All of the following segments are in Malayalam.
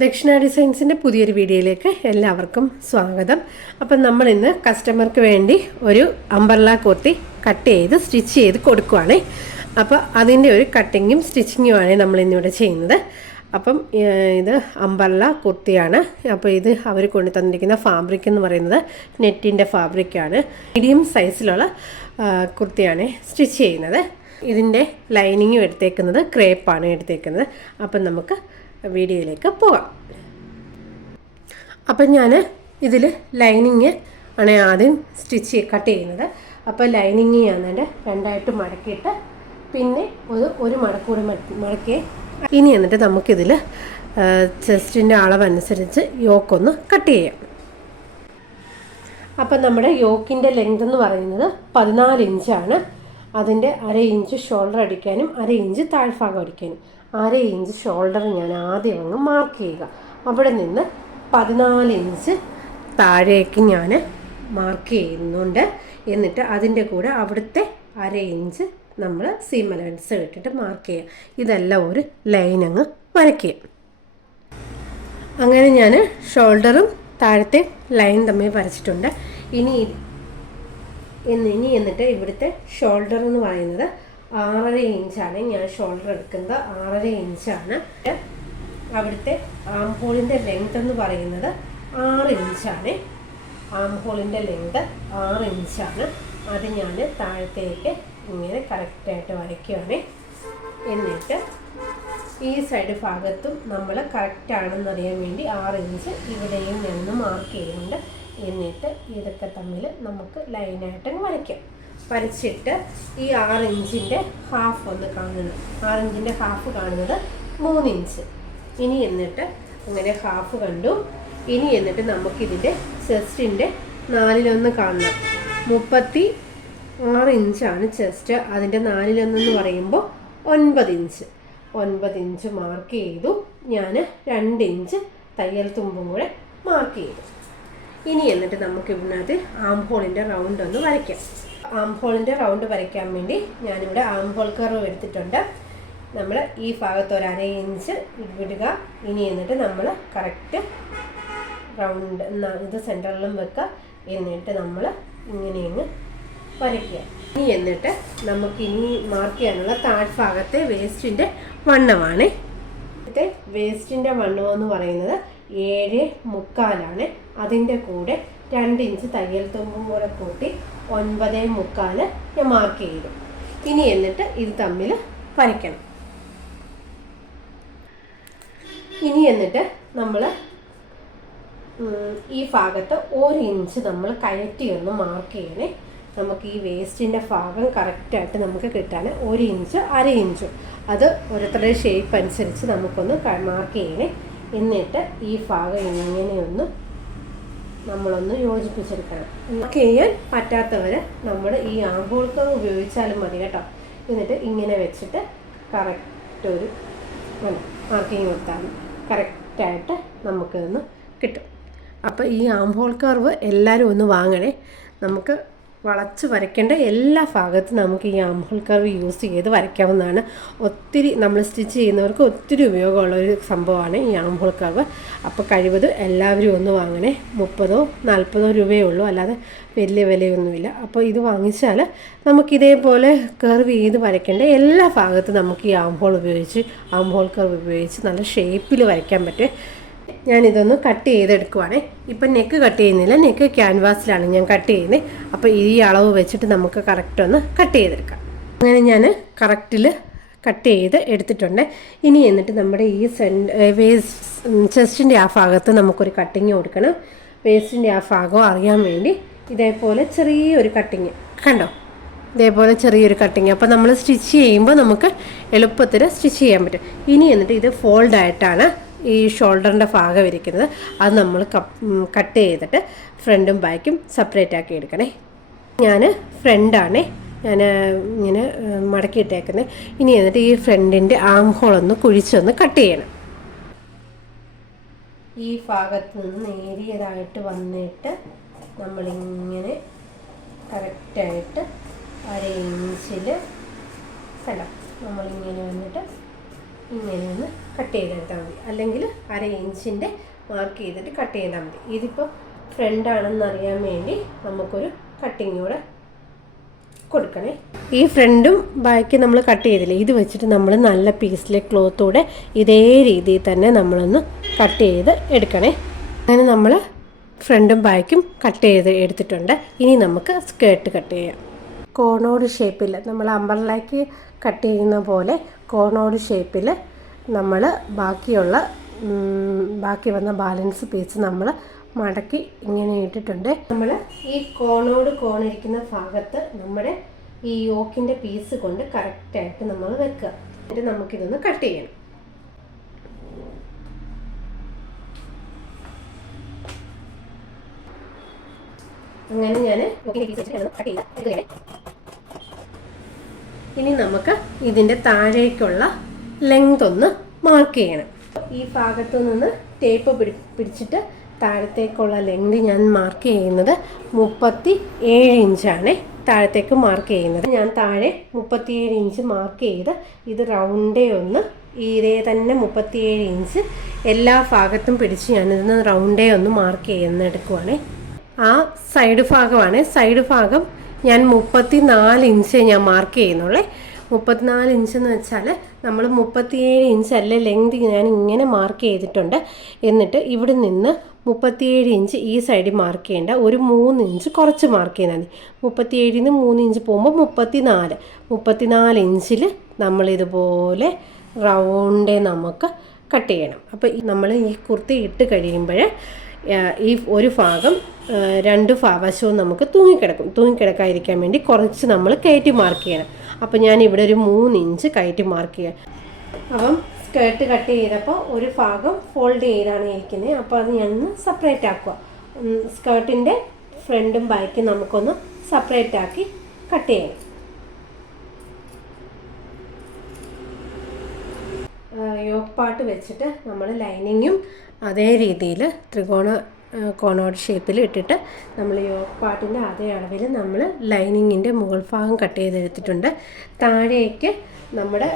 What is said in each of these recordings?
ദക്ഷിണ ഡിസൈൻസിൻ്റെ പുതിയൊരു വീഡിയോയിലേക്ക് എല്ലാവർക്കും സ്വാഗതം. അപ്പം നമ്മൾ ഇന്ന് കസ്റ്റമർക്ക് വേണ്ടി ഒരു അംബർല കുർത്തി കട്ട് ചെയ്ത് സ്റ്റിച്ച് ചെയ്ത് കൊടുക്കുവാണ്. അപ്പോൾ അതിൻ്റെ ഒരു കട്ടിങ്ങും സ്റ്റിച്ചിങ്ങുമാണ് നമ്മൾ ഇന്നിവിടെ ചെയ്യുന്നത്. അപ്പം ഇത് അംബർല കുർത്തിയാണ്. അപ്പോൾ ഇത് അവർ കൊണ്ടു തന്നിരിക്കുന്ന ഫാബ്രിക് എന്ന് പറയുന്നത് നെറ്റിൻ്റെ ഫാബ്രിക്കാണ്. മീഡിയം സൈസിലുള്ള കുർത്തിയാണ് സ്റ്റിച്ച് ചെയ്യുന്നത്. ഇതിൻ്റെ ലൈനിങ്ങും എടുത്തേക്കുന്നത് ക്രേപ്പാണ് എടുത്തേക്കുന്നത്. അപ്പം നമുക്ക് വീഡിയോയിലേക്ക് പോകാം. അപ്പം ഞാൻ ഇതിൽ ലൈനിങ് ആണ് ആദ്യം കട്ട് ചെയ്യുന്നത്. അപ്പോൾ ലൈനിങ് ഞാൻ രണ്ടായിട്ട് മടക്കിയിട്ട് പിന്നെ ഒരു മടക്കൂടെ മടക്കി ഇനി എന്നിട്ട് നമുക്കിതിൽ ചെസ്റ്റിൻ്റെ അളവനുസരിച്ച് യോക്കൊന്ന് കട്ട് ചെയ്യാം. അപ്പം നമ്മുടെ യോക്കിൻ്റെ ലെങ്ത് എന്ന് പറയുന്നത് 14 ഇഞ്ചാണ്. അതിൻ്റെ 1/2 ഇഞ്ച് ഷോൾഡർ അടിക്കാനും 1/2 ഇഞ്ച് താഴ്ഭാഗം അടിക്കാനും 1/2 ഇഞ്ച് ഷോൾഡർ ഞാൻ ആദ്യം അങ്ങ് മാർക്ക് ചെയ്യുക. അവിടെ നിന്ന് 14 ഇഞ്ച് താഴേക്ക് ഞാൻ മാർക്ക് ചെയ്യുന്നുണ്ട്. എന്നിട്ട് അതിൻ്റെ കൂടെ അവിടുത്തെ 1/2 ഇഞ്ച് നമ്മൾ സീം അലവൻസ് ഇട്ടിട്ട് മാർക്ക് ചെയ്യുക. ഇതെല്ലാം ഒരു ലൈൻ അങ്ങ് വരയ്ക്കുക. അങ്ങനെ ഞാൻ ഷോൾഡറും താഴത്തെ ലൈൻ തമ്മിൽ വരച്ചിട്ടുണ്ട്. ഇനി എന്നിട്ട് ഇവിടുത്തെ ഷോൾഡർ എന്ന് പറയുന്നത് 6.5 ഇഞ്ചാണ്. ഞാൻ ഷോൾഡർ എടുക്കുന്നത് 6.5 ഇഞ്ചാണ്. അവിടുത്തെ ആം ഹോളിൻ്റെ ലെങ്ത് എന്ന് പറയുന്നത് 6 ഇഞ്ചാണ്. ആം ഹോളിൻ്റെ ലെങ്ത് 6 ഇഞ്ചാണ്. അത് ഞാൻ താഴത്തേക്ക് ഇങ്ങനെ കറക്റ്റായിട്ട് വരയ്ക്കുകയാണ്. എന്നിട്ട് ഈ സൈഡ് ഭാഗത്തും നമ്മൾ കറക്റ്റാണെന്നറിയാൻ വേണ്ടി 6 ഇഞ്ച് ഇവിടെയും ഞാൻ മാർക്ക് ചെയ്യുന്നുണ്ട്. എന്നിട്ട് ഇതൊക്കെ തമ്മിൽ നമുക്ക് ലൈനായിട്ട് വരയ്ക്കാം. വരച്ചിട്ട് ഈ 6 ഇഞ്ചിൻ്റെ ഹാഫ് ഒന്ന് കാണുന്നത് 6 ഇഞ്ചിൻ്റെ ഹാഫ് കാണുന്നത് 3 ഇഞ്ച്. ഇനി എന്നിട്ട് അങ്ങനെ ഹാഫ് കണ്ടു. ഇനി എന്നിട്ട് നമുക്കിതിൻ്റെ ചെസ്റ്റിൻ്റെ 4/1 കാണണം. 36 ഇഞ്ചാണ് ചെസ്റ്റ്. അതിൻ്റെ 4/1 എന്ന് പറയുമ്പോൾ 9 ഇഞ്ച്. 9 ഇഞ്ച് മാർക്ക് ചെയ്തു. ഞാൻ 2 ഇഞ്ച് തയ്യൽ തുമ്പും കൂടെ മാർക്ക് ചെയ്തു. ഇനി എന്നിട്ട് നമുക്ക് ഇതിനകത്ത് ആം ഹോളിൻ്റെ റൗണ്ട് ഒന്ന് വരയ്ക്കാം. ആം ഹോളിൻ്റെ റൗണ്ട് വരയ്ക്കാൻ വേണ്ടി ഞാനിവിടെ ആം ഹോൾ കർവ് എടുത്തിട്ടുണ്ട്. നമ്മൾ ഈ ഭാഗത്ത് 1/2 ഇഞ്ച് വിടുക. ഇനി എന്നിട്ട് നമ്മൾ കറക്റ്റ് റൗണ്ട് ഇത് സെൻറ്ററിലും വെക്കുക. എന്നിട്ട് നമ്മൾ ഇങ്ങനെയങ്ങ് വരയ്ക്കുക. ഇനി എന്നിട്ട് നമുക്കിനി മാർക്ക് ചെയ്യാനുള്ള താഴ്ഭാഗത്തെ വേസ്റ്റിൻ്റെ വണ്ണമാണ്. ഇവിടുത്തെ വേസ്റ്റിൻ്റെ വണ്ണമെന്ന് പറയുന്നത് 7.75 അതിൻ്റെ കൂടെ 2 ഇഞ്ച് തയ്യൽ തുമ്പും കൂടെ കൂട്ടി 9.75 ഞാൻ മാർക്ക് ചെയ്തു. ഇനി എന്നിട്ട് ഇത് തമ്മിൽ വരയ്ക്കണം. ഇനി എന്നിട്ട് നമ്മൾ ഈ ഭാഗത്ത് 1 ഇഞ്ച് നമ്മൾ കയറ്റി ഒന്ന് മാർക്ക് ചെയ്യണേ. നമുക്ക് ഈ വേസ്റ്റിൻ്റെ ഭാഗം കറക്റ്റായിട്ട് നമുക്ക് കിട്ടാൻ 1 ഇഞ്ച് 1/2 ഇഞ്ചും അത് ഓരോരുത്തരുടെ ഷേപ്പ് അനുസരിച്ച് നമുക്കൊന്ന് മാർക്ക് ചെയ്യണേ. എന്നിട്ട് ഈ ഭാഗം ഇങ്ങനെയൊന്ന് നമ്മളൊന്ന് യോജിപ്പിച്ചെടുക്കണം. മാർക്ക് ചെയ്യാൻ പറ്റാത്തവർ നമ്മൾ ഈ ആം ഹോൾ കർവ് ഉപയോഗിച്ചാലും മതി കേട്ടോ. എന്നിട്ട് ഇങ്ങനെ വെച്ചിട്ട് കറക്റ്റ് ഒരു മാർക്കിങ് കൊടുത്താൽ കറക്റ്റായിട്ട് നമുക്കിതൊന്ന് കിട്ടും. അപ്പോൾ ഈ ആം ഹോൾ കർവ് എല്ലാവരും ഒന്ന് വാങ്ങണേ. നമുക്ക് വളച്ച് വരയ്ക്കേണ്ട എല്ലാ ഭാഗത്തും നമുക്ക് ഈ ആം ഹോൾ കർവ് യൂസ് ചെയ്ത് വരയ്ക്കാവുന്നതാണ്. ഒത്തിരി നമ്മൾ സ്റ്റിച്ച് ചെയ്യുന്നവർക്ക് ഒത്തിരി ഉപയോഗമുള്ളൊരു സംഭവമാണ് ഈ ആം ഹോൾ കർവ്. അപ്പോൾ കഴിവതും എല്ലാവരും ഒന്ന് വാങ്ങണേ. 30-40 രൂപയേ ഉള്ളൂ, അല്ലാതെ വലിയ വിലയൊന്നുമില്ല. അപ്പോൾ ഇത് വാങ്ങിച്ചാൽ നമുക്കിതേപോലെ കർവ് ചെയ്ത് വരയ്ക്കേണ്ട എല്ലാ ഭാഗത്തും നമുക്ക് ഈ ആം ഹോൾ കർവ് ഉപയോഗിച്ച് നല്ല ഷേപ്പിൽ വരയ്ക്കാൻ പറ്റും. ഞാനിതൊന്ന് കട്ട് ചെയ്തെടുക്കുവാണേ. ഇപ്പം നെക്ക് കട്ട് ചെയ്യുന്നില്ല, നെക്ക് ക്യാൻവാസിലാണ് ഞാൻ കട്ട് ചെയ്യുന്നത്. അപ്പോൾ ഈ അളവ് വെച്ചിട്ട് നമുക്ക് കറക്റ്റ് ഒന്ന് കട്ട് ചെയ്തെടുക്കാം. അങ്ങനെ ഞാൻ കറക്റ്റിൽ കട്ട് ചെയ്ത് എടുത്തിട്ടുണ്ട്. ഇനി എന്നിട്ട് നമ്മുടെ ഈ ചെസ്റ്റിൻ്റെ ആ ഭാഗത്ത് നമുക്കൊരു കട്ടിങ് കൊടുക്കണം. വേസ്റ്റിൻ്റെ ആ ഭാഗം അറിയാൻ വേണ്ടി ഇതേപോലെ ചെറിയൊരു കട്ടിങ് കണ്ടോ, ഇതേപോലെ ചെറിയൊരു കട്ടിങ്. അപ്പോൾ നമ്മൾ സ്റ്റിച്ച് ചെയ്യുമ്പോൾ നമുക്ക് എളുപ്പത്തിൽ സ്റ്റിച്ച് ചെയ്യാൻ പറ്റും. ഇനി എന്നിട്ട് ഇത് ഫോൾഡായിട്ടാണ് ഈ ഷോൾഡറിൻ്റെ ഭാഗം ഇരിക്കുന്നത്. അത് നമ്മൾ കട്ട് ചെയ്തിട്ട് ഫ്രണ്ടും ബാക്കും സെപ്പറേറ്റ് ആക്കി എടുക്കണേ. ഞാൻ ഫ്രണ്ടാണ് ഞാൻ ഇങ്ങനെ മടക്കിയിട്ടേക്കുന്നത്. ഇനി എന്നിട്ട് ഈ ഫ്രണ്ടിൻ്റെ ആം ഹോളൊന്ന് കുഴിച്ചൊന്ന് കട്ട് ചെയ്യണം. ഈ ഭാഗത്ത് നിന്ന് നേരിയതായിട്ട് വന്നിട്ട് നമ്മളിങ്ങനെ കറക്റ്റായിട്ട് 1/2 ഇഞ്ചിൽ കണ്ടോ നമ്മളിങ്ങനെ വന്നിട്ട് ഇങ്ങനെ ഒന്ന് കട്ട് ചെയ്തെടുത്താൽ മതി, അല്ലെങ്കിൽ 1/2 ഇഞ്ചിൻ്റെ മാർക്ക് ചെയ്തിട്ട് കട്ട് ചെയ്താൽ മതി. ഇതിപ്പോൾ ഫ്രണ്ടാണെന്ന് അറിയാൻ വേണ്ടി നമുക്കൊരു കട്ടിങ് കൂടെ കൊടുക്കണേ. ഈ ഫ്രണ്ടും ബാക്കി നമ്മൾ കട്ട് ചെയ്തില്ലേ, ഇത് വെച്ചിട്ട് നമ്മൾ നല്ല പീസിലെ ക്ലോത്തൂടെ ഇതേ രീതിയിൽ തന്നെ നമ്മളൊന്ന് കട്ട് ചെയ്ത് എടുക്കണേ. അങ്ങനെ നമ്മൾ ഫ്രണ്ടും ബാക്കും കട്ട് ചെയ്ത് എടുത്തിട്ടുണ്ട്. ഇനി നമുക്ക് സ്കേർട്ട് കട്ട് ചെയ്യാം. കോണോട് ഷേപ്പിൽ നമ്മൾ അംബ്രല്ലയ്ക്ക് കട്ട് ചെയ്യുന്ന പോലെ കോണോട് ഷേപ്പിൽ നമ്മൾ ബാക്കി വന്ന ബാലൻസ് പീസ് നമ്മൾ മടക്കി ഇങ്ങനെ ഇട്ടിട്ടുണ്ട്. നമ്മൾ ഈ കോണോട് കോണിരിക്കുന്ന ഭാഗത്ത് നമ്മുടെ ഈ യോക്കിൻ്റെ പീസ് കൊണ്ട് കറക്റ്റായിട്ട് നമ്മൾ വെക്കുക. എന്നിട്ട് നമുക്കിതൊന്ന് കട്ട് ചെയ്യണം. അങ്ങനെ ഞാൻ ഇനി നമുക്ക് ഇതിൻ്റെ താഴേക്കുള്ള ലെങ്ത് ഒന്ന് മാർക്ക് ചെയ്യണം. ഈ ഭാഗത്തു നിന്ന് ടേപ്പ് പിടിച്ചിട്ട് താഴത്തേക്കുള്ള ലെങ്ത് ഞാൻ മാർക്ക് ചെയ്യുന്നത് 37 ഇഞ്ചാണ്. താഴത്തേക്ക് മാർക്ക് ചെയ്യുന്നത് ഞാൻ താഴെ 37 ഇഞ്ച് മാർക്ക് ചെയ്ത് ഇത് റൗണ്ടേ ഒന്ന് ഇതേ തന്നെ 37 ഇഞ്ച് എല്ലാ ഭാഗത്തും പിടിച്ച് ഞാനിതൊന്ന് റൗണ്ടേ ഒന്ന് മാർക്ക് ചെയ്യുന്നെടുക്കുവാണേ. ആ സൈഡ് ഭാഗമാണ്. സൈഡ് ഭാഗം ഞാൻ 34 ഇഞ്ച് ഞാൻ മാർക്ക് ചെയ്യുന്നുള്ളേ. 34 ഇഞ്ച് എന്ന് വെച്ചാൽ നമ്മൾ 37 ഇഞ്ചല്ല ലെങ്ത് ഞാൻ ഇങ്ങനെ മാർക്ക് ചെയ്തിട്ടുണ്ട്. എന്നിട്ട് ഇവിടെ നിന്ന് 37 ഇഞ്ച് ഈ സൈഡിൽ മാർക്ക് ചെയ്യേണ്ട, ഒരു 3 ഇഞ്ച് കുറച്ച് മാർക്ക് ചെയ്താൽ മതി. 37-ൽ നിന്ന് 3 ഇഞ്ച് പോകുമ്പോൾ 34 ഇഞ്ചിൽ നമ്മളിതുപോലെ റൗണ്ടേ നമുക്ക് കട്ട് ചെയ്യണം. അപ്പോൾ നമ്മൾ ഈ കുർത്തി ഇട്ട് കഴിയുമ്പോൾ ഈ ഒരു ഭാഗം 2 വശവും നമുക്ക് തൂങ്ങിക്കിടക്കാതിരിക്കാൻ വേണ്ടി കുറച്ച് നമ്മൾ കയറ്റി മാർക്ക് ചെയ്യണം. അപ്പോൾ ഞാൻ ഇവിടെ ഒരു 3 ഇഞ്ച് കയറ്റി മാർക്ക് ചെയ്യാം. അപ്പം സ്കേർട്ട് കട്ട് ചെയ്തപ്പോൾ ഒരു ഭാഗം ഫോൾഡ് ചെയ്താണ് ഇരിക്കുന്നത്. അപ്പോൾ അത് ഞാൻ സെപ്പറേറ്റ് ആക്കുക. സ്കേർട്ടിൻ്റെ ഫ്രണ്ടും ബാക്കും നമുക്കൊന്ന് സെപ്പറേറ്റ് ആക്കി കട്ട് ചെയ്യണം. യോക്ക് പാർട്ട് വെച്ചിട്ട് നമ്മൾ ലൈനിങ്ങും അതേ രീതിയിൽ കോണോട് ഷേപ്പിൽ ഇട്ടിട്ട് നമ്മൾ യോക്ക് പാർട്ടിൻ്റെ അതേ അളവിൽ നമ്മൾ ലൈനിങ്ങിൻ്റെ മുകൾ ഭാഗം കട്ട് ചെയ്തെടുത്തിട്ടുണ്ട്. താഴേക്ക് നമ്മുടെ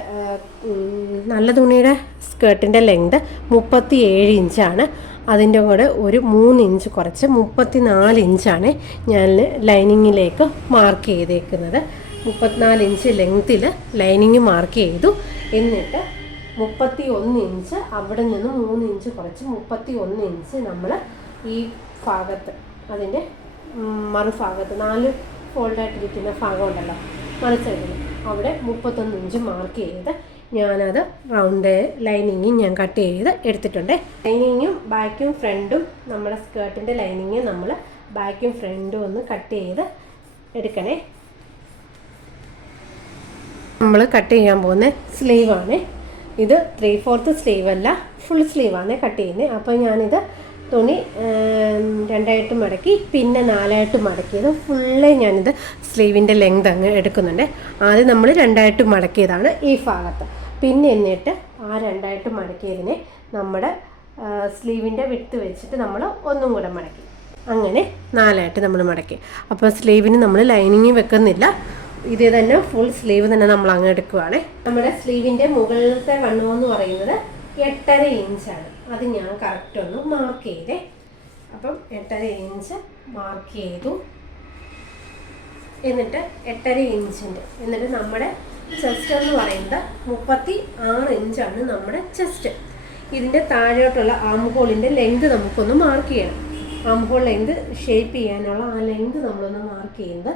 നല്ല തുണിയുടെ സ്കേർട്ടിൻ്റെ ലെങ്ത് 37 ഇഞ്ചാണ്. അതിൻ്റെ കൂടെ ഒരു 3 ഇഞ്ച് കുറച്ച് 34 ഇഞ്ചാണ് ഞാൻ ലൈനിങ്ങിലേക്ക് മാർക്ക് ചെയ്തേക്കുന്നത്. 34 ഇഞ്ച് ലെങ്ത്തിൽ ലൈനിങ് മാർക്ക് ചെയ്തു. എന്നിട്ട് 31 ഇഞ്ച് അവിടെ നിന്ന് 3 ഇഞ്ച് കുറച്ച് 31 ഇഞ്ച് നമ്മൾ ഈ ഭാഗത്ത് അതിൻ്റെ മറുഭാഗത്ത് 4 ഫോൾഡായിട്ടിരിക്കുന്ന ഭാഗമുണ്ടല്ലോ മറുസൈഡിൽ അവിടെ 31 ഇഞ്ച് മാർക്ക് ചെയ്ത് ഞാനത് റൗണ്ട് ലൈനിങ്ങും ഞാൻ കട്ട് ചെയ്ത് എടുത്തിട്ടുണ്ട്. ലൈനിങ്ങും ബാക്കും ഫ്രണ്ടും നമ്മുടെ സ്കേർട്ടിൻ്റെ ലൈനിങ് നമ്മൾ ബാക്കും ഫ്രണ്ടും ഒന്ന് കട്ട് ചെയ്ത് എടുക്കണേ. നമ്മൾ കട്ട് ചെയ്യാൻ പോകുന്ന സ്ലീവാണ്. ഇത് 3/4 സ്ലീവ് അല്ല, ഫുൾ സ്ലീവാണ് കട്ട് ചെയ്യുന്നത്. അപ്പോൾ ഞാനിത് തുണി 2ആയിട്ട് മടക്കി പിന്നെ 4ആയിട്ട് മടക്കിയത് ഫുള്ള് ഞാനിത് സ്ലീവിൻ്റെ ലെങ്ത് അങ്ങ് എടുക്കുന്നുണ്ട്. ആദ്യം നമ്മൾ 2ആയിട്ട് മടക്കിയതാണ് ഈ ഭാഗത്ത്. പിന്നെ എന്നിട്ട് ആ 2ആയിട്ട് മടക്കിയതിനെ നമ്മുടെ സ്ലീവിൻ്റെ വിട്ട് വെച്ചിട്ട് നമ്മൾ ഒന്നും കൂടെ മടക്കി. അങ്ങനെ 4ആയിട്ട് നമ്മൾ മടക്കി. അപ്പോൾ സ്ലീവിന് നമ്മൾ ലൈനിങ് വെക്കുന്നില്ല, ഇത് തന്നെ ഫുൾ സ്ലീവ് തന്നെ നമ്മൾ അങ്ങ് എടുക്കുകയാണ്. നമ്മുടെ സ്ലീവിൻ്റെ മുകളിലത്തെ വണ്ണമെന്ന് പറയുന്നത് 8.5 ഇഞ്ചാണ്. അത് ഞാൻ കറക്റ്റ് ഒന്ന് മാർക്ക് ചെയ്തേ. അപ്പം 8.5 ഇഞ്ച് മാർക്ക് ചെയ്തു. എന്നിട്ട് 8.5 ഇഞ്ചിൻ്റെ എന്നിട്ട് നമ്മുടെ ചെസ്റ്റ് എന്ന് പറയുന്നത് 36 ഇഞ്ചാണ് നമ്മുടെ ചെസ്റ്റ്. ഇതിൻ്റെ താഴോട്ടുള്ള ആംഹോളിൻ്റെ ലെങ്ത് നമുക്കൊന്ന് മാർക്ക് ചെയ്യണം. ആംഹോൾ ലെങ്ത് ഷേപ്പ് ചെയ്യാനുള്ള ആ ലെങ്ത് നമ്മളൊന്ന് മാർക്ക് ചെയ്യുന്നത്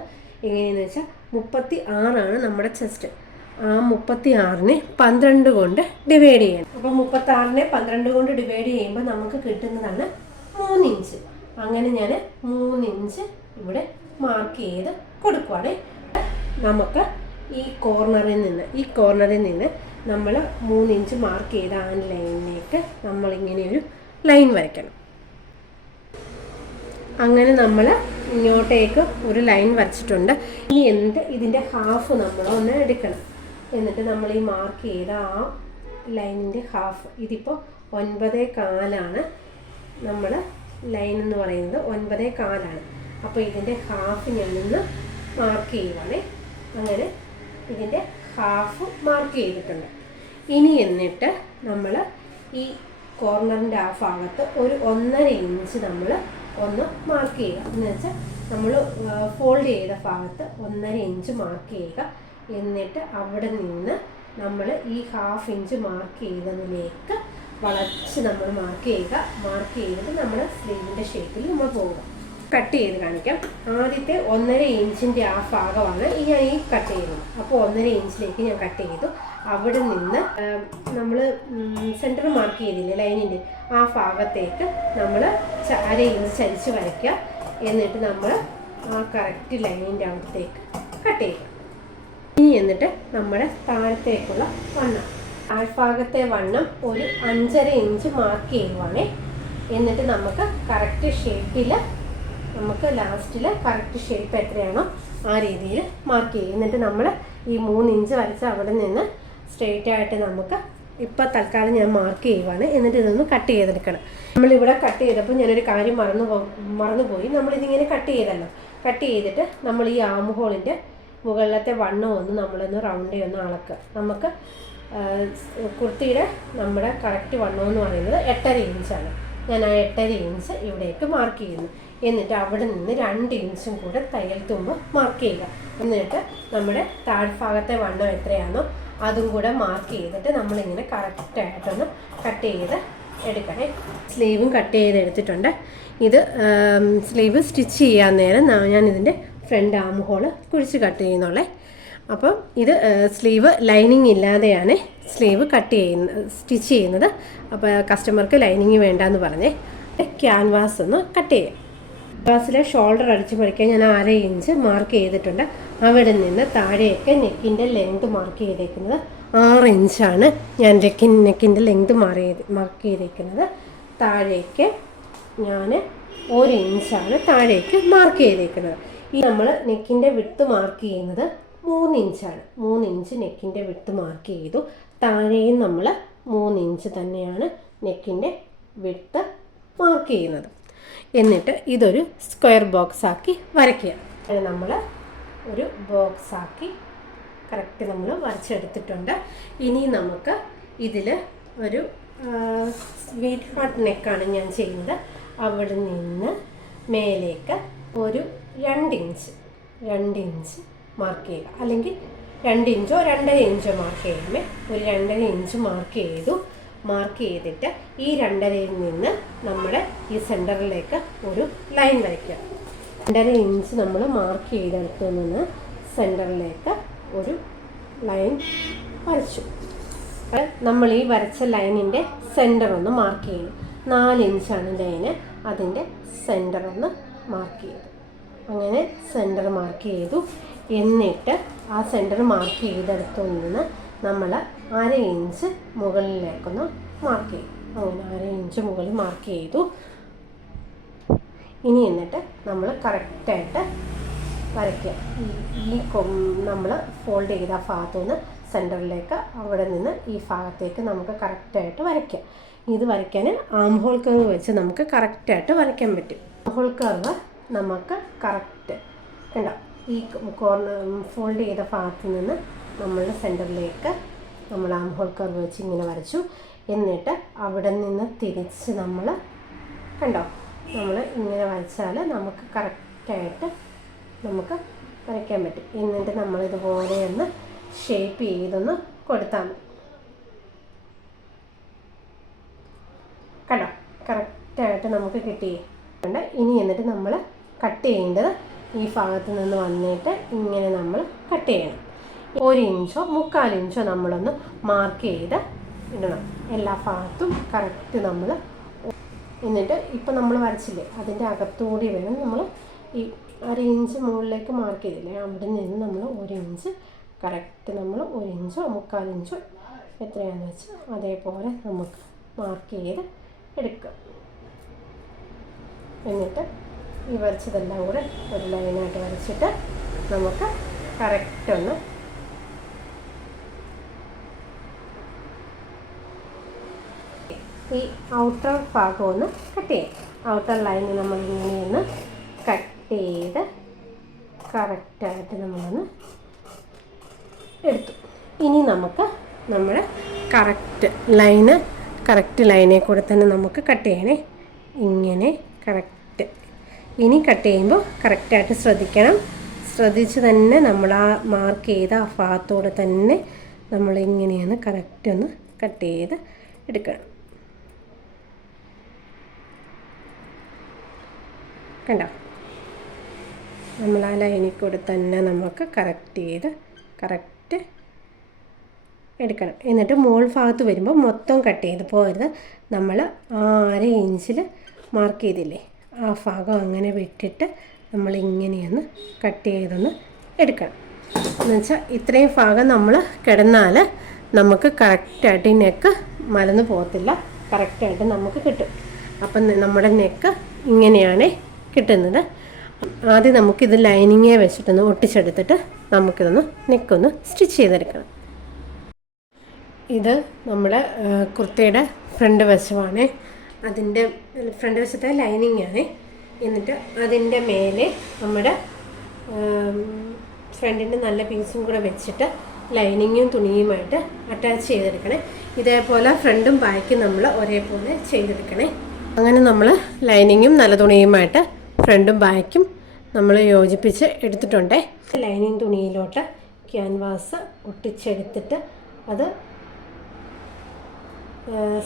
എങ്ങനെയാണെന്ന് വെച്ചാൽ 36 നമ്മുടെ ചെസ്റ്റ്. ആ 36-നെ 12 കൊണ്ട് ഡിവൈഡ് ചെയ്യണം. അപ്പോൾ 36-നെ 12 കൊണ്ട് ഡിവൈഡ് ചെയ്യുമ്പോൾ നമുക്ക് കിട്ടുന്നതാണ് 3 ഇഞ്ച്. അങ്ങനെ ഞാൻ 3 ഇഞ്ച് ഇവിടെ മാർക്ക് ചെയ്ത് കൊടുക്കുവാണ്. നമുക്ക് ഈ കോർണറിൽ നിന്ന് നമ്മൾ 3 ഇഞ്ച് മാർക്ക് ചെയ്ത ആ ലൈനിലേക്ക് നമ്മളിങ്ങനെ ഒരു ലൈൻ വരയ്ക്കണം. അങ്ങനെ നമ്മൾ ഇങ്ങോട്ടേക്ക് ഒരു ലൈൻ വരച്ചിട്ടുണ്ട്. ഇനി എന്നിട്ട് ഇതിൻ്റെ ഹാഫ് നമ്മളൊന്ന് എടുക്കണം. എന്നിട്ട് നമ്മൾ ഈ മാർക്ക് ചെയ്ത ആ ലൈനിൻ്റെ ഹാഫ്, ഇതിപ്പോൾ 9.25 നമ്മൾ ലൈൻ എന്ന് പറയുന്നത് 9.25. അപ്പോൾ ഇതിൻ്റെ ഹാഫ് ഞാനൊന്ന് മാർക്ക് ചെയ്യുവാണേ. അങ്ങനെ ഇതിൻ്റെ ഹാഫ് മാർക്ക് ചെയ്തിട്ടുണ്ട്. ഇനി എന്നിട്ട് നമ്മൾ ഈ കോർണറിൻ്റെ ആ ഭാഗത്ത് ഒരു 1.5 ഇഞ്ച് നമ്മൾ ഒന്ന് മാർക്ക് ചെയ്യുക. എന്ന് വെച്ചാൽ നമ്മൾ ഫോൾഡ് ചെയ്ത ഭാഗത്ത് 1.5 ഇഞ്ച് മാർക്ക് ചെയ്യുക. എന്നിട്ട് അവിടെ നിന്ന് നമ്മൾ ഈ 1/2 ഇഞ്ച് മാർക്ക് ചെയ്തതിലേക്ക് വളച്ച് നമ്മൾ മാർക്ക് ചെയ്യുക. മാർക്ക് ചെയ്തിട്ട് നമ്മൾ സ്ലീവിൻ്റെ ഷേപ്പിൽ നമ്മൾ പോവുക. കട്ട് ചെയ്ത് കാണിക്കാം. ആദ്യത്തെ 1.5 ഇഞ്ചിൻ്റെ ആ ഭാഗമാണ് ഞാൻ ഈ കട്ട് ചെയ്യുന്നത്. അപ്പോൾ 1.5 ഇഞ്ചിലേക്ക് ഞാൻ കട്ട് ചെയ്തു. അവിടെ നിന്ന് നമ്മൾ സെൻറ്റർ മാർക്ക് ചെയ്തില്ലേ ലൈനിൻ്റെ, ആ ഭാഗത്തേക്ക് നമ്മൾ 1/2 ഇഞ്ച് ചരിച്ച് വരയ്ക്കുക. എന്നിട്ട് നമ്മൾ ആ കറക്റ്റ് ലൈനിൻ്റെ അവിടത്തേക്ക് കട്ട് ചെയ്യുക. ഇനി എന്നിട്ട് നമ്മുടെ താഴത്തേക്കുള്ള വണ്ണം, താഴ്ഭാഗത്തെ വണ്ണം ഒരു 5.5 ഇഞ്ച് മാർക്ക് ചെയ്യുവാണേ. എന്നിട്ട് നമുക്ക് കറക്റ്റ് ഷേപ്പിൽ നമുക്ക് ലാസ്റ്റിൽ കറക്റ്റ് ഷേപ്പ് എത്രയാണോ ആ രീതിയിൽ മാർക്ക് ചെയ്യും. എന്നിട്ട് നമ്മൾ ഈ 3 ഇഞ്ച് വരച്ച് അവിടെ നിന്ന് സ്ട്രെയിറ്റ് ആയിട്ട് നമുക്ക് ഇപ്പോൾ തൽക്കാലം ഞാൻ മാർക്ക് ചെയ്യുവാണ്. എന്നിട്ട് ഇതൊന്ന് കട്ട് ചെയ്തെടുക്കണം. നമ്മളിവിടെ കട്ട് ചെയ്തപ്പോൾ ഞാനൊരു കാര്യം മറന്നുപോയി. നമ്മളിതിങ്ങനെ കട്ട് ചെയ്തല്ലോ. കട്ട് ചെയ്തിട്ട് നമ്മൾ ഈ ആം ഹോളിൻ്റെ മുകളിലത്തെ വണ്ണം ഒന്ന് നമ്മളൊന്ന് റൗണ്ട് ഒന്ന് അളക്കുക. നമുക്ക് കുർത്തിയുടെ നമ്മുടെ കറക്റ്റ് വണ്ണം എന്ന് പറയുന്നത് 8.5 ഇഞ്ചാണ്. ഞാൻ ആ 8.5 ഇഞ്ച് ഇവിടേക്ക് മാർക്ക് ചെയ്യുന്നു. എന്നിട്ട് അവിടെ നിന്ന് 2 ഇഞ്ചും കൂടെ തയ്യൽ തുമ്പ് മാർക്ക് ചെയ്യുക. എന്നിട്ട് നമ്മുടെ താഴ്ഭാഗത്തെ വണ്ണം എത്രയാണോ അതും കൂടെ മാർക്ക് ചെയ്തിട്ട് നമ്മളിങ്ങനെ കറക്റ്റായിട്ടൊന്ന് കട്ട് ചെയ്ത് എടുക്കണേ. സ്ലീവും കട്ട് ചെയ്ത് എടുത്തിട്ടുണ്ട്. ഇത് സ്ലീവ് സ്റ്റിച്ച് ചെയ്യാൻ നേരം ഞാൻ ഇതിൻ്റെ ഫ്രണ്ട് ആം ഹോള് കുഴിച്ച് കട്ട് ചെയ്യുന്നുള്ളേ. അപ്പം ഇത് സ്ലീവ് ലൈനിങ് ഇല്ലാതെയാണ് സ്ലീവ് സ്റ്റിച്ച് ചെയ്യുന്നത്. അപ്പോൾ കസ്റ്റമർക്ക് ലൈനിങ് വേണ്ടെന്ന് പറഞ്ഞേ ക്യാൻവാസ് ഒന്ന് കട്ട് ചെയ്യാം. ക്യാൻവാസിലെ ഷോൾഡർ അടിച്ച് പഠിക്കാൻ ഞാൻ 1/2 ഇഞ്ച് മാർക്ക് ചെയ്തിട്ടുണ്ട്. അവിടെ നിന്ന് താഴെയൊക്കെ നെക്കിൻ്റെ ലെങ്ത് മാർക്ക് ചെയ്തേക്കുന്നത് 6 ഇഞ്ചാണ്. ഞാൻ നെക്കിൻ്റെ ലെങ്ത് മാർക്ക് ചെയ്തേക്കുന്നത്. താഴേക്ക് ഞാൻ 1 ഇഞ്ചാണ് താഴേക്ക് മാർക്ക് ചെയ്തേക്കുന്നത്. ഈ നമ്മൾ നെക്കിൻ്റെ വിഡ്ത്ത് മാർക്ക് ചെയ്യുന്നത് 3 ഇഞ്ചാണ്. 3 ഇഞ്ച് നെക്കിൻ്റെ വിഡ്ത്ത് മാർക്ക് ചെയ്തു. താഴെയും നമ്മൾ 3 ഇഞ്ച് തന്നെയാണ് നെക്കിൻ്റെ വിഡ്ത്ത് മാർക്ക് ചെയ്യുന്നത്. എന്നിട്ട് ഇതൊരു സ്ക്വയർ ബോക്സ് ആക്കി വരയ്ക്കുക. നമ്മൾ ഒരു ബോക്സ് ആക്കി കറക്റ്റ് നമ്മൾ വരച്ചെടുത്തിട്ടുണ്ട്. ഇനി നമുക്ക് ഇതിൽ ഒരു സ്വീറ്റ് ഹാർട്ട് നെക്കാണ് ഞാൻ ചെയ്യുന്നത്. അവിടെ നിന്ന് മേലേക്ക് ഒരു 2 ഇഞ്ച് മാർക്ക് ചെയ്യുക. അല്ലെങ്കിൽ 2 ഇഞ്ചോ 2.5 ഇഞ്ചോ മാർക്ക് ചെയ്യുമ്പോൾ ഒരു 2.5 ഇഞ്ച് മാർക്ക് ചെയ്തു. മാർക്ക് ചെയ്തിട്ട് ഈ 2.5 നിന്ന് നമ്മുടെ ഈ സെൻറ്ററിലേക്ക് ഒരു ലൈൻ വരയ്ക്കുക. 2.5 ഇഞ്ച് നമ്മൾ മാർക്ക് ചെയ്തെടുത്തു നിന്ന് സെൻറ്ററിലേക്ക് ഒരു ലൈൻ വരച്ചു. നമ്മൾ ഈ വരച്ച ലൈനിൻ്റെ സെൻറ്റർ ഒന്ന് മാർക്ക് ചെയ്യണം. 4 ഇഞ്ചാണ് ലൈന്. അതിൻ്റെ സെൻറ്റർ ഒന്ന് മാർക്ക് ചെയ്തു. അങ്ങനെ സെൻറ്റർ മാർക്ക് ചെയ്തു. എന്നിട്ട് ആ സെൻറ്റർ മാർക്ക് ചെയ്തെടുത്തു നിന്ന് നമ്മൾ 1/2 ഇഞ്ച് മുകളിലേക്കൊന്ന് മാർക്ക് ചെയ്യും. അങ്ങനെ 1/2 ഇഞ്ച് മുകളിൽ മാർക്ക് ചെയ്തു. ഇനി എന്നിട്ട് നമ്മൾ കറക്റ്റായിട്ട് വരയ്ക്കുക. ഈ നമ്മൾ ഫോൾഡ് ചെയ്ത ഭാഗത്തുനിന്ന് സെൻറ്ററിലേക്ക് അവിടെ നിന്ന് ഈ ഭാഗത്തേക്ക് നമുക്ക് കറക്റ്റായിട്ട് വരയ്ക്കാം. ഇത് വരയ്ക്കാൻ ആം ഹോൾ കർവ് വെച്ച് നമുക്ക് കറക്റ്റായിട്ട് വരയ്ക്കാൻ പറ്റും. ആം ഹോൾ കർവ് നമുക്ക് കറക്റ്റ് കണ്ടോ, ഈ കോർണർ ഫോൾഡ് ചെയ്ത ഭാഗത്ത് നിന്ന് നമ്മളുടെ സെൻറ്ററിലേക്ക് നമ്മൾ ആം ഹോൾ കർവ് വെച്ച് ഇങ്ങനെ വരച്ചു. എന്നിട്ട് അവിടെ നിന്ന് തിരിച്ച് നമ്മൾ കണ്ടോ, നമ്മൾ ഇങ്ങനെ വരച്ചാൽ നമുക്ക് കറക്റ്റായിട്ട് നമുക്ക് വരയ്ക്കാൻ പറ്റും. എന്നിട്ട് നമ്മളിതുപോലെ ഒന്ന് ഷേപ്പ് ചെയ്തൊന്ന് കൊടുത്താൽ മതി. കണ്ടോ, കറക്റ്റായിട്ട് നമുക്ക് കിട്ടിയിട്ടുണ്ട്. ഇനി എന്നിട്ട് നമ്മൾ കട്ട് ചെയ്യേണ്ടത് ഈ ഭാഗത്ത് നിന്ന് വന്നിട്ട് ഇങ്ങനെ നമ്മൾ കട്ട് ചെയ്യണം. 1 ഇഞ്ചോ 3/4 ഇഞ്ചോ നമ്മളൊന്ന് മാർക്ക് ചെയ്ത് ഇടണം എല്ലാ ഭാഗത്തും കറക്റ്റ് നമ്മൾ. എന്നിട്ട് ഇപ്പം നമ്മൾ വരച്ചില്ലേ അതിൻ്റെ അകത്തുകൂടി വേണം നമ്മൾ ഈ 1/2 ഇഞ്ച് മുകളിലേക്ക് മാർക്ക് ചെയ്തില്ലേ അവിടെ നിന്ന് നമ്മൾ 1 ഇഞ്ച് കറക്റ്റ് നമ്മൾ 1 ഇഞ്ചോ 3/4 ഇഞ്ചോ എത്രയാണെന്ന് വെച്ചാൽ അതേപോലെ നമുക്ക് മാർക്ക് ചെയ്ത് എടുക്കുക. എന്നിട്ട് ഈ വരച്ചതെല്ലാം കൂടെ ഒരു ലൈനായിട്ട് വരച്ചിട്ട് നമുക്ക് കറക്റ്റ് ഒന്ന് ഈ ഔട്ടർ ഭാഗം ഒന്ന് കട്ട് ചെയ്യാം. ഔട്ടർ ലൈന് നമ്മൾ ഇങ്ങനെയൊന്ന് കട്ട് ചെയ്ത് കറക്റ്റായിട്ട് നമ്മളൊന്ന് എടുത്തു. ഇനി നമുക്ക് നമ്മുടെ കറക്റ്റ് ലൈനെ കൂടെ തന്നെ നമുക്ക് കട്ട് ചെയ്യണേ. ഇങ്ങനെ കറക്റ്റ്. ഇനി കട്ട് ചെയ്യുമ്പോൾ കറക്റ്റായിട്ട് ശ്രദ്ധിച്ച് തന്നെ നമ്മൾ ആ മാർക്ക് ചെയ്ത ആ ഭാഗത്തോടെ തന്നെ നമ്മളിങ്ങനെയാണ് കറക്റ്റ് ഒന്ന് കട്ട് ചെയ്ത് എടുക്കണം. കണ്ടോ? നമ്മൾ ആ ലൈനിൽ കൂടെ തന്നെ നമുക്ക് കറക്റ്റ് എടുക്കണം. എന്നിട്ട് മോൾ ഭാഗത്ത് വരുമ്പോൾ മൊത്തം കട്ട് ചെയ്ത് പോകരുത്. നമ്മൾ 1/2 ഇഞ്ചിൽ മാർക്ക് ചെയ്തില്ലേ, ആ ഭാഗം അങ്ങനെ വിട്ടിട്ട് നമ്മളിങ്ങനെയൊന്ന് കട്ട് ചെയ്തൊന്ന് എടുക്കണം. എന്നുവെച്ചാൽ ഇത്രയും ഭാഗം നമ്മൾ കിടന്നാൽ നമുക്ക് കറക്റ്റായിട്ട് ഈ നെക്ക് മലന്ന് പോകത്തില്ല, കറക്റ്റായിട്ട് നമുക്ക് കിട്ടും. അപ്പം നമ്മുടെ നെക്ക് ഇങ്ങനെയാണ് കിട്ടുന്നത്. ആദ്യം നമുക്കിത് ലൈനിങ്ങേ വെച്ചിട്ടൊന്ന് ഒട്ടിച്ചെടുത്തിട്ട് നമുക്കിതൊന്ന് നെക്കൊന്ന് സ്റ്റിച്ച് ചെയ്തെടുക്കണം. ഇത് നമ്മുടെ കുർത്തയുടെ ഫ്രണ്ട് വശമാണ്. അതിൻ്റെ ഫ്രണ്ട് വശത്തെ ലൈനിങ് ആണ്. എന്നിട്ട് അതിൻ്റെ മേലെ നമ്മുടെ ഫ്രണ്ടിൻ്റെ നല്ല പീസും കൂടെ വെച്ചിട്ട് ലൈനിങ്ങും തുണിയുമായിട്ട് അറ്റാച്ച് ചെയ്തെടുക്കണേ. ഇതേപോലെ ഫ്രണ്ടും ബാക്കും നമ്മൾ ഒരേപോലെ ചെയ്തെടുക്കണേ. അങ്ങനെ നമ്മൾ ലൈനിങ്ങും നല്ല തുണിയുമായിട്ട് ഫ്രണ്ടും ബാക്കും നമ്മൾ യോജിപ്പിച്ച് എടുത്തിട്ടുണ്ട്. ലൈനിങ് തുണിയിലോട്ട് ക്യാൻവാസ് ഒട്ടിച്ചെടുത്തിട്ട് അത്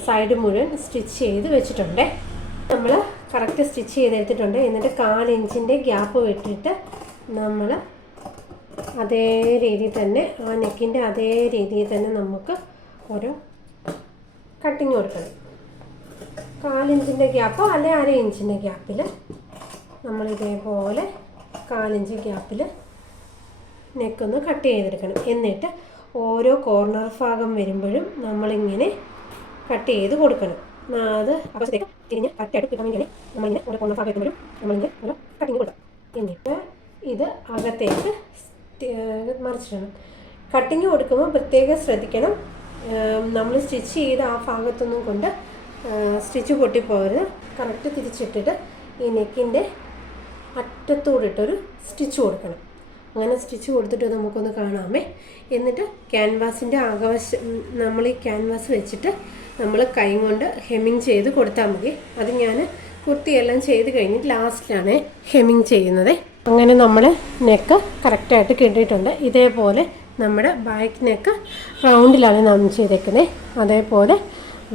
സൈഡ് മുഴുവൻ സ്റ്റിച്ച് ചെയ്ത് വെച്ചിട്ടുണ്ട്. നമ്മൾ കറക്റ്റ് സ്റ്റിച്ച് ചെയ്തെടുത്തിട്ടുണ്ട്. എന്നിട്ട് 1/4 ഇഞ്ചിൻ്റെ ഗ്യാപ്പ് വിട്ടിട്ട് നമ്മൾ അതേ രീതിയിൽ തന്നെ ആ നെക്കിൻ്റെ അതേ രീതിയിൽ തന്നെ നമുക്ക് ഓരോ കട്ടിങ് കൊടുക്കണം. 1/4 ഇഞ്ചിൻ്റെ ഗ്യാപ്പോ അല്ലെ 1/2 ഇഞ്ചിൻ്റെ ഗ്യാപ്പിൽ നമ്മളിതേപോലെ 1/4 ഇഞ്ച് ഗ്യാപ്പിൽ നെക്കൊന്ന് കട്ട് ചെയ്തെടുക്കണം. എന്നിട്ട് ഓരോ കോർണർ ഭാഗം വരുമ്പോഴും നമ്മളിങ്ങനെ കട്ട് ചെയ്ത് കൊടുക്കണം. അത് അകത്തേക്ക് തിരിഞ്ഞ് കറക്റ്റായിട്ട് കിട്ടാൻ വേണ്ടി നമ്മളിങ്ങനെ ഓരോ കോർണർ ഭാഗം വരുമ്പോഴും നമ്മളിങ്ങനെ ഓരോ കട്ടിങ് കൊടുക്കാം. എന്നിട്ട് ഇത് അകത്തേക്ക് മറിച്ചിടണം. കട്ടിങ് കൊടുക്കുമ്പോൾ പ്രത്യേകം ശ്രദ്ധിക്കണം. നമ്മൾ സ്റ്റിച്ച് ചെയ്ത് ആ ഭാഗത്തൊന്നും കൊണ്ട് സ്റ്റിച്ച് പൊട്ടിപ്പോകരുത്. കറക്റ്റ് തിരിച്ചിട്ടിട്ട് ഈ നെക്കിൻ്റെ അറ്റത്തോടിട്ടൊരു സ്റ്റിച്ച് കൊടുക്കണം. അങ്ങനെ സ്റ്റിച്ച് കൊടുത്തിട്ട് നമുക്കൊന്ന് കാണാമേ. എന്നിട്ട് ക്യാൻവാസിൻ്റെ അകവശം നമ്മൾ ഈ ക്യാൻവാസ് വെച്ചിട്ട് നമ്മൾ കൈ കൊണ്ട് ഹെമ്മിങ് ചെയ്ത് കൊടുത്താൽ മതി. അത് ഞാൻ കുർത്തിയെല്ലാം ചെയ്ത് കഴിഞ്ഞിട്ട് ലാസ്റ്റിലാണ് ഹെമ്മിങ് ചെയ്യുന്നത്. അങ്ങനെ നമ്മൾ നെക്ക് കറക്റ്റായിട്ട് കിട്ടിയിട്ടുണ്ട്. ഇതേപോലെ നമ്മുടെ ബാക്ക് നെക്ക് റൗണ്ടിലാണ് നാം ചെയ്തേക്കുന്നത്. അതേപോലെ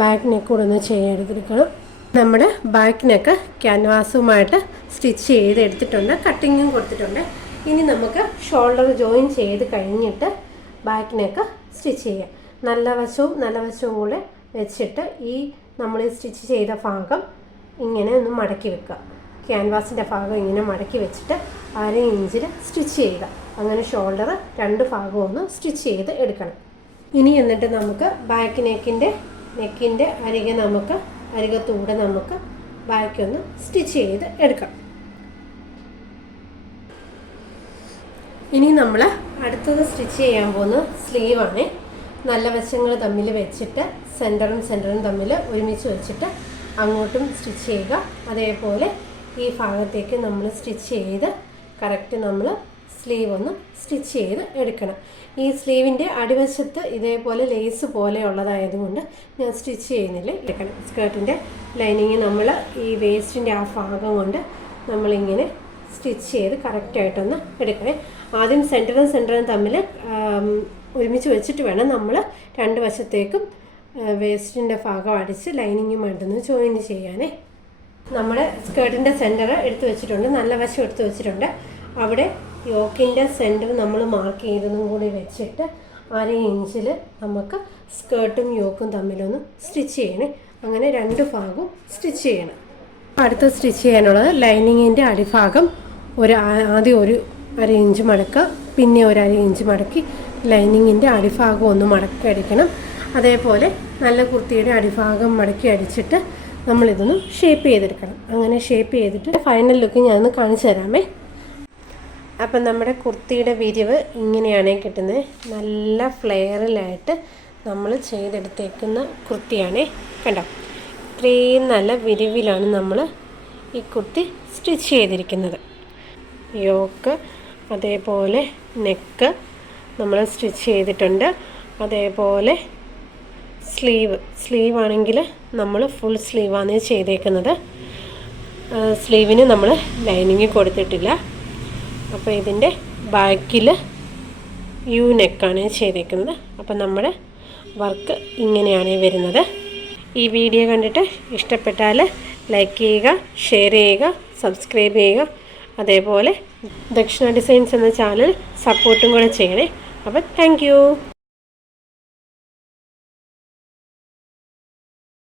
ബാക്ക് നെക്ക് കൂടെ ഒന്ന് ചെയ്തെടുക്കണം. നമ്മുടെ ബാക്ക് നെക്ക് ക്യാൻവാസുമായിട്ട് സ്റ്റിച്ച് ചെയ്തെടുത്തിട്ടുണ്ട്, കട്ടിങ്ങും കൊടുത്തിട്ടുണ്ട്. ഇനി നമുക്ക് ഷോൾഡർ ജോയിൻ ചെയ്ത് കഴിഞ്ഞിട്ട് ബാക്ക് നെക്ക് സ്റ്റിച്ച് ചെയ്യാം. നല്ല വശവും കൂടെ വെച്ചിട്ട് ഈ നമ്മൾ സ്റ്റിച്ച് ചെയ്ത ഭാഗം ഇങ്ങനെ ഒന്ന് മടക്കി വെക്കുക. ക്യാൻവാസിൻ്റെ ഭാഗം ഇങ്ങനെ മടക്കി വെച്ചിട്ട് 1/2 ഇഞ്ചിൽ സ്റ്റിച്ച് ചെയ്യുക. അങ്ങനെ ഷോൾഡർ 2 ഭാഗവും ഒന്ന് സ്റ്റിച്ച് ചെയ്ത് എടുക്കണം. ഇനി എന്നിട്ട് നമുക്ക് ബാക്ക് നെക്കിൻ്റെ അരികത്തൂടെ നമുക്ക് ബാക്കൊന്ന് സ്റ്റിച്ച് ചെയ്ത് എടുക്കാം. ഇനി നമ്മൾ അടുത്തത് സ്റ്റിച്ച് ചെയ്യാൻ പോകുന്ന സ്ലീവാണ്. നല്ല വശങ്ങൾ തമ്മിൽ വെച്ചിട്ട് സെൻറ്ററും തമ്മിൽ ഒരുമിച്ച് വെച്ചിട്ട് അങ്ങോട്ടും സ്റ്റിച്ച് ചെയ്യുക. അതേപോലെ ഈ ഭാഗത്തേക്ക് നമ്മൾ സ്റ്റിച്ച് ചെയ്ത് കറക്റ്റ് നമ്മൾ സ്ലീവ് ഒന്ന് സ്റ്റിച്ച് ചെയ്ത് എടുക്കണം. ഈ സ്ലീവിൻ്റെ അടിവശത്ത് ഇതേപോലെ ലേസ് പോലെയുള്ളതായതുകൊണ്ട് ഞാൻ സ്റ്റിച്ച് ചെയ്യുന്നില്ല. എടുക്കണം. സ്കേർട്ടിൻ്റെ ലൈനിങ് നമ്മൾ ഈ വേസ്റ്റിൻ്റെ ആ ഭാഗം കൊണ്ട് നമ്മളിങ്ങനെ സ്റ്റിച്ച് ചെയ്ത് കറക്റ്റായിട്ടൊന്ന് എടുക്കണേ. ആദ്യം സെൻറ്ററും തമ്മിൽ ഒരുമിച്ച് വെച്ചിട്ട് വേണം നമ്മൾ 2 വശത്തേക്കും വേസ്റ്റിൻ്റെ ഭാഗം അടിച്ച് ലൈനിങ്ങുമായിട്ടൊന്ന് ജോയിൻ ചെയ്യാനേ. നമ്മുടെ സ്കേർട്ടിൻ്റെ സെൻറ്റർ എടുത്ത് വെച്ചിട്ടുണ്ട്, നല്ല വശം എടുത്ത് വെച്ചിട്ടുണ്ട്. അവിടെ യോക്കിൻ്റെ സെൻറ്റർ നമ്മൾ മാർക്ക് ചെയ്തതും കൂടി വെച്ചിട്ട് 1/2 ഇഞ്ചിൽ നമുക്ക് സ്കേർട്ടും യോക്കും തമ്മിലൊന്ന് സ്റ്റിച്ച് ചെയ്യണേ. അങ്ങനെ 2 ഭാഗവും സ്റ്റിച്ച് ചെയ്യണം. അടുത്ത് സ്റ്റിച്ച് ചെയ്യാനുള്ളത് ലൈനിങ്ങിൻ്റെ അടിഭാഗം ആദ്യം ഒരു 1/2 ഇഞ്ച് മടക്കുക, പിന്നെ ഒരു 1/2 ഇഞ്ച് മടക്കി ലൈനിങ്ങിൻ്റെ അടിഭാഗം ഒന്ന് മടക്കി അടിക്കണം. അതേപോലെ നല്ല കുർത്തിയുടെ അടിഭാഗം മടക്കി അടിച്ചിട്ട് നമ്മളിതൊന്ന് ഷേപ്പ് ചെയ്തെടുക്കണം. അങ്ങനെ ഷേപ്പ് ചെയ്തിട്ട് ഫൈനൽ ലുക്ക് ഞാനൊന്ന് കാണിച്ചു തരാമേ. അപ്പം നമ്മുടെ കുർത്തിയുടെ വിരിവ് ഇങ്ങനെയാണ് കിട്ടുന്നത്. നല്ല ഫ്ലെയറിലായിട്ട് നമ്മൾ ചെയ്തെടുത്തേക്കുന്ന കുർത്തിയാണ്. കണ്ടോ, ഇത്രയും നല്ല വിരിവിലാണ് നമ്മൾ ഈ കുർത്തി സ്റ്റിച്ച് ചെയ്തിരിക്കുന്നത്. യോക്ക് അതേപോലെ നെക്ക് നമ്മൾ സ്റ്റിച്ച് ചെയ്തിട്ടുണ്ട്. അതേപോലെ സ്ലീവ് ആണെങ്കിൽ നമ്മൾ ഫുൾ സ്ലീവാണ് ചെയ്തേക്കുന്നത്. സ്ലീവിന് നമ്മൾ ലൈനിങ് കൊടുത്തിട്ടില്ല. അപ്പോൾ ഇതിൻ്റെ ബാക്കിൽ യു നെക്കാണ് ചെയ്തേക്കുന്നത്. അപ്പോൾ നമ്മുടെ വർക്ക് ഇങ്ങനെയാണ് വരുന്നത്. ഈ വീഡിയോ കണ്ടിട്ട് ഇഷ്ടപ്പെട്ടാൽ ലൈക്ക് ചെയ്യുക, ഷെയർ ചെയ്യുക, സബ്സ്ക്രൈബ് ചെയ്യുക. അതേപോലെ ദക്ഷിണ ഡിസൈൻസ് എന്ന ചാനൽ സപ്പോർട്ടും കൂടെ ചെയ്യണേ. അപ്പോൾ താങ്ക് യു.